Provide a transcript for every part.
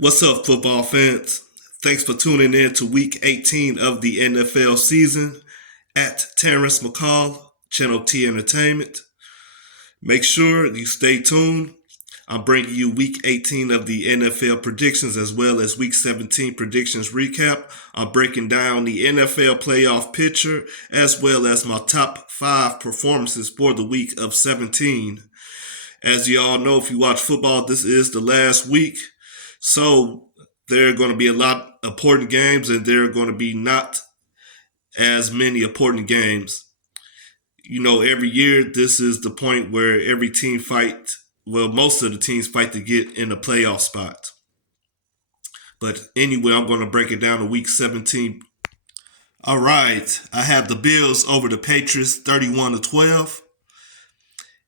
What's up, football fans? Thanks for tuning in to week 18 of the NFL season at Terrence McCall, Channel T Entertainment. Make sure you stay tuned. I'm bringing you week 18 of the NFL predictions as well as week 17 predictions recap. I'm breaking down the NFL playoff picture as well as my top 5 performances for the week of 17. As you all know, if you watch football, this is the last week. So there are going to be a lot of important games and there are going to be not as many important games. You know, every year this is the point where every team most of the teams fight to get in a playoff spot. But anyway, I'm going to break it down to week 17. All right, I have the Bills over the Patriots 31-12.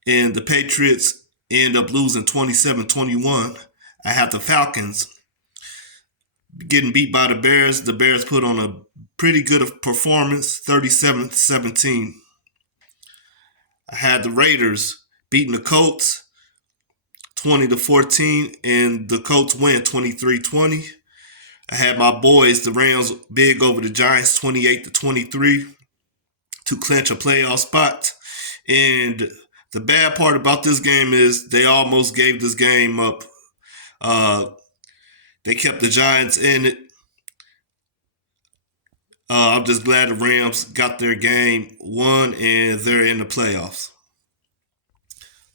And the Patriots end up losing 27-21. I have the Falcons getting beat by the Bears. The Bears put on a pretty good performance, 37-17. I had the Raiders beating the Colts 20-14, and the Colts win 23-20. I had my boys, the Rams, big over the Giants 28-23 to clinch a playoff spot. And the bad part about this game is they almost gave this game up. They kept the Giants in it. I'm just glad the Rams got their game won and they're in the playoffs.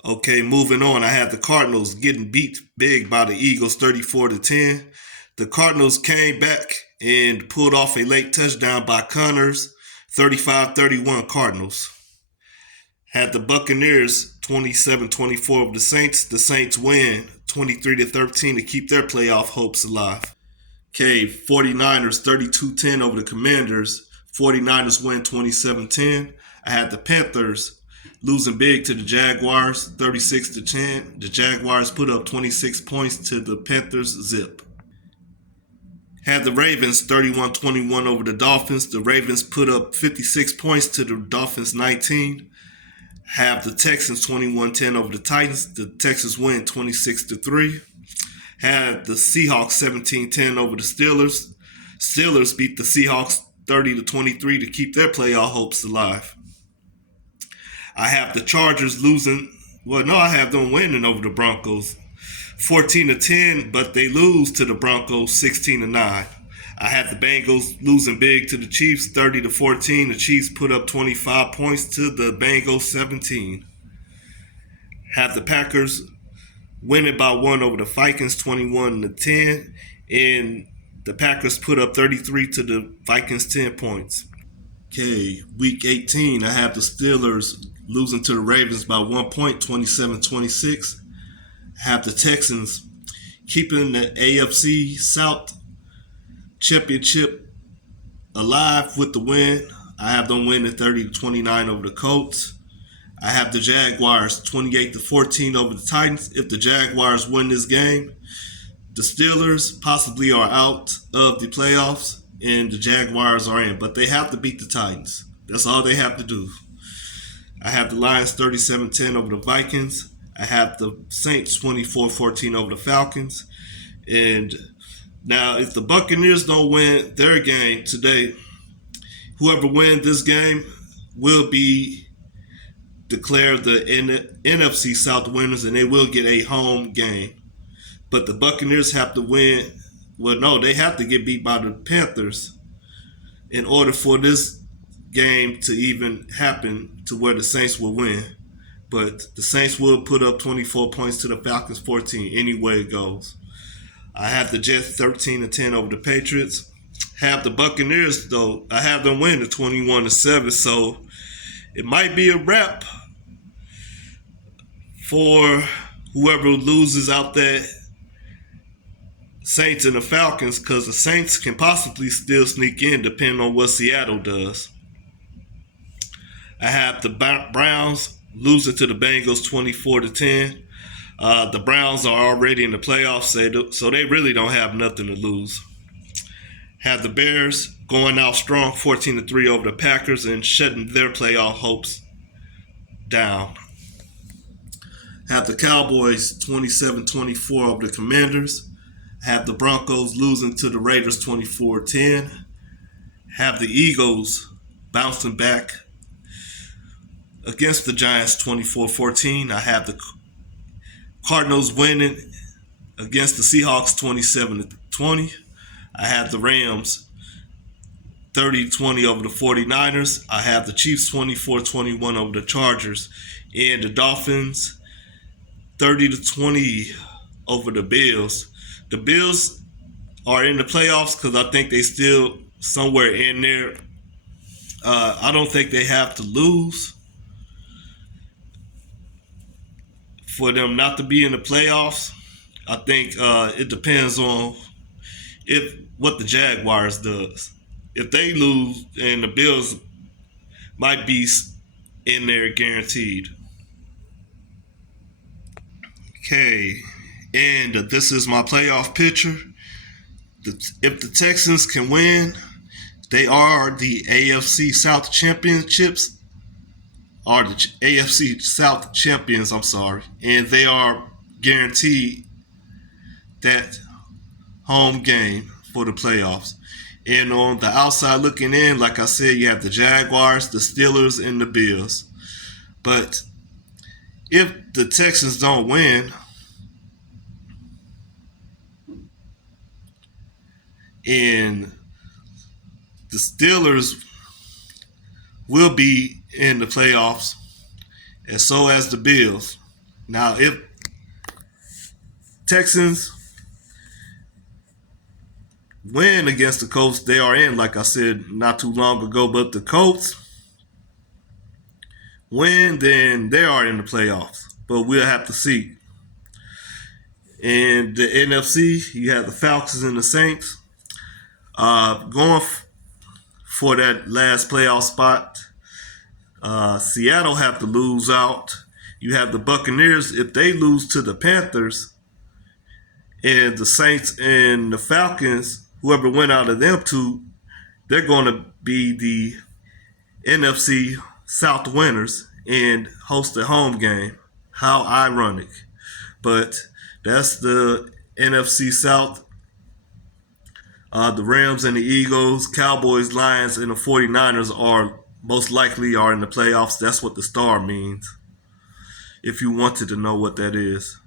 Okay, moving on. I had the Cardinals getting beat big by the Eagles 34-10. The Cardinals came back and pulled off a late touchdown by Connors, 35-31 Cardinals. Had the Buccaneers 27-24 over the Saints. The Saints win 23-13 to keep their playoff hopes alive. Okay, 49ers 32-10 over the Commanders. 49ers win 27-10. I had the Panthers losing big to the Jaguars 36-10. The Jaguars put up 26 points to the Panthers zip. Had the Ravens 31-21 over the Dolphins. The Ravens put up 56 points to the Dolphins 19. Have the Texans 21-10 over the Titans. The Texans win 26-3. Had the Seahawks 17-10 over the Steelers. Steelers beat the Seahawks 30-23 to keep their playoff hopes alive. I have the Chargers I have them winning over the Broncos 14-10, but they lose to the Broncos 16-9. I had the Bengals losing big to the Chiefs 30-14. The Chiefs put up 25 points to the Bengals 17. Had the Packers winning by 1 over the Vikings 21-10. And the Packers put up 33 to the Vikings 10 points. Okay, week 18, I have the Steelers losing to the Ravens by 1 point, 27-26. I have the Texans keeping the AFC South championship alive with the win. I have them winning 30-29 over the Colts. I have the Jaguars 28-14 over the Titans. If the Jaguars win this game, the Steelers possibly are out of the playoffs and the Jaguars are in, but they have to beat the Titans. That's all they have to do. I have the Lions 37-10 over the Vikings. I have the Saints 24-14 over the Falcons. And now, if the Buccaneers don't win their game today, whoever wins this game will be declared the NFC South winners, and they will get a home game. But the Buccaneers have to win. Well, no, they have to get beat by the Panthers in order for this game to even happen to where the Saints will win. But the Saints will put up 24 points to the Falcons 14 any way it goes. I have the Jets 13-10 over the Patriots. Have the Buccaneers, though, I have them win 21-7, so it might be a wrap for whoever loses out there, Saints and the Falcons, because the Saints can possibly still sneak in depending on what Seattle does. I have the Browns losing to the Bengals 24-10. The Browns are already in the playoffs, so they really don't have nothing to lose. Have the Bears going out strong 14-3 over the Packers and shutting their playoff hopes down. Have the Cowboys 27-24 over the Commanders. I have the Broncos losing to the Raiders 24-10. Have the Eagles bouncing back against the Giants 24-14. I have the Cardinals winning against the Seahawks 27-20. I have the Rams 30-20 over the 49ers. I have the Chiefs 24-21 over the Chargers. And the Dolphins 30-20 over the Bills. The Bills are in the playoffs because I think they still somewhere in there. I don't think they have to lose for them not to be in the playoffs. I think it depends on what the Jaguars does. If they lose, and the Bills might be in there guaranteed. Okay, and this is my playoff picture. If the Texans can win, they are the AFC South championships, or the AFC South champions, and they are guaranteed that home game for the playoffs. And on the outside looking in, like I said, you have the Jaguars, the Steelers, and the Bills. But if the Texans don't win, and the Steelers will be in the playoffs, and so as the Bills. Now, if Texans win against the Colts, they are in, like I said not too long ago. But the Colts win, then they are in the playoffs. But we'll have to see. In the NFC, you have the Falcons and the Saints going for that last playoff spot. Seattle have to lose out. You have the Buccaneers. If they lose to the Panthers, and the Saints and the Falcons, whoever went out of them two, they're going to be the NFC South winners and host a home game. How ironic. But that's the NFC South. The Rams and the Eagles, Cowboys, Lions, and the 49ers are most likely are in the playoffs. That's what the star means, if you wanted to know what that is.